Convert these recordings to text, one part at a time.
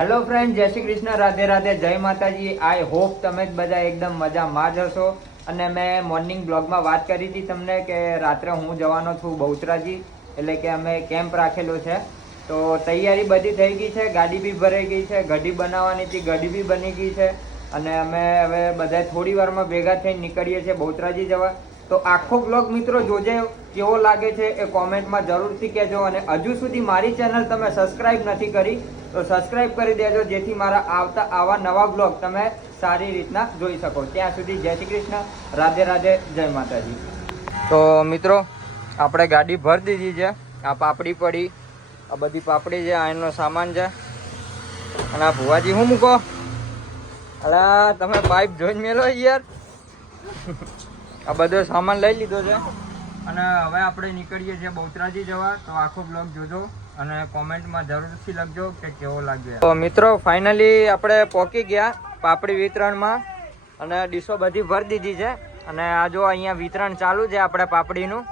Hello friend, જય શ્રી કૃષ્ણ, રાધે રાધે, જય માતાજી. આઈ હોપ તમે બધા એકદમ મજામાં જ હશો. અને મેં મોર્નિંગ બ્લોગમાં વાત કરી હતી તમને કે રાત્રે હું જવાનો છું બહુચરાજી, એટલે કે અમે કેમ્પ રાખેલો છે. તો તૈયારી બધી થઈ ગઈ છે, ગાડી બી ભરાઈ ગઈ છે, ગઢી બનાવવાની હતી, ગઢી બી બની ગઈ છે. અને અમે હવે બધા થોડી વારમાં ભેગા થઈને નીકળીએ છીએ બહુચરાજી જવા. તો આખો બ્લોગ મિત્રો જોજે, કેવો લાગે છે એ કોમેન્ટમાં જરૂરથી કહેજો. અને હજુ સુધી મારી ચેનલ તમે સબસ્ક્રાઇબ નથી કરી તો સબસ્ક્રાઇબ કરી દેજો, જેથી મારા આવતા આવા નવા બ્લોગ તમે સારી રીતના જોઈ શકો. ત્યાં સુધી જય શ્રી કૃષ્ણ, રાધે રાધે, જય માતાજી. તો મિત્રો આપણે ગાડી ભરી દીધી છે. આ પાપડી પડી, આ બધી પાપડી છે, આ એનો સામાન છે. અને આ ભુવાજી શું મૂકો? અલા તમે પાઇપ જોઈને મેલો યાર. આ બધો સામાન લઈ લીધો છે અને હવે આપણે નીકળીએ છીએ બહુચરાજી જવા. તો આખો બ્લોગ જોજો અને કોમેન્ટમાં જરૂરથી લખજો કે કેવો લાગ્યો. તો મિત્રો ફાઇનલી આપણે પહોંચી ગયા પાપડી વિતરણમાં અને ડીશો બધી ભરી દીધી છે. અને આ જો અહીંયા વિતરણ ચાલુ છે આપણે પાપડીનું.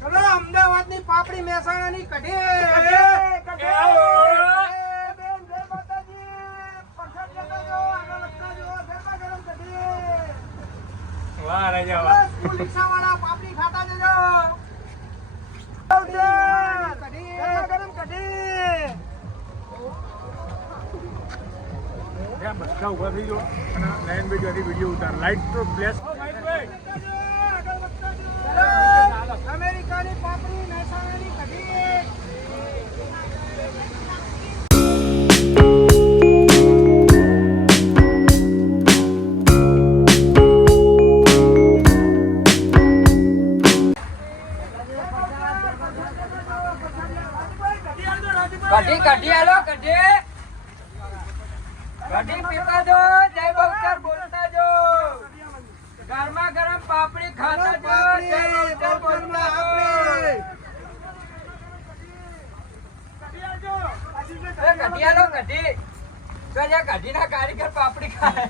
ચલો અમદાવાદની પાપડી, મહેસાણાની કઢી. વાહ રાજા વાહ. રિક્ષાવાળા પાપડી ખાતા જજો. ગરમ કઢી. બધા ઉભા થઈ ગયો અને નયનભાઈ જોડે વિડીયો ઉતાર. લાઈટ તો પ્લેસ અમેરિકાની પાપડી, મહેસાણાની કઢી. કઢી કઢી આલો, કઢી કઢી પીતા જો, જય બહુચર બોલતા જો, ગરમા ગરમ પાપડી ખાતા જો, જય બહુચર બોલતા જો. એ કઢી આલો, કઢી તો જે કઢીના કારીગર પાપડી ખાય.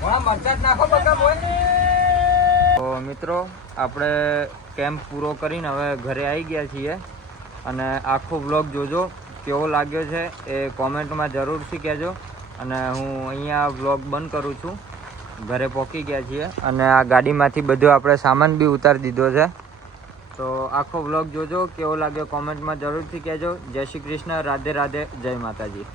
વણા મરચાં નાખો બકા બોલ. તો મિત્રો આપણે કેમ્પ પૂરો કરીને હવે ઘરે આવી ગયા છીએ. અને આખો બ્લોગ જોજો, કેવો લાગ્યો છે એ કોમેન્ટમાં જરૂરથી કહેજો. અને હું અહીંયા બ્લોગ બંધ કરું છું. ઘરે પહોંચી ગયા છીએ અને આ ગાડીમાંથી બધો આપણે સામાન બી ઉતારી દીધો છે. તો આખો બ્લોગ જોજો, કેવો લાગ્યો કોમેન્ટમાં જરૂરથી કહેજો. જય શ્રી કૃષ્ણ, રાધે રાધે, જય માતાજી.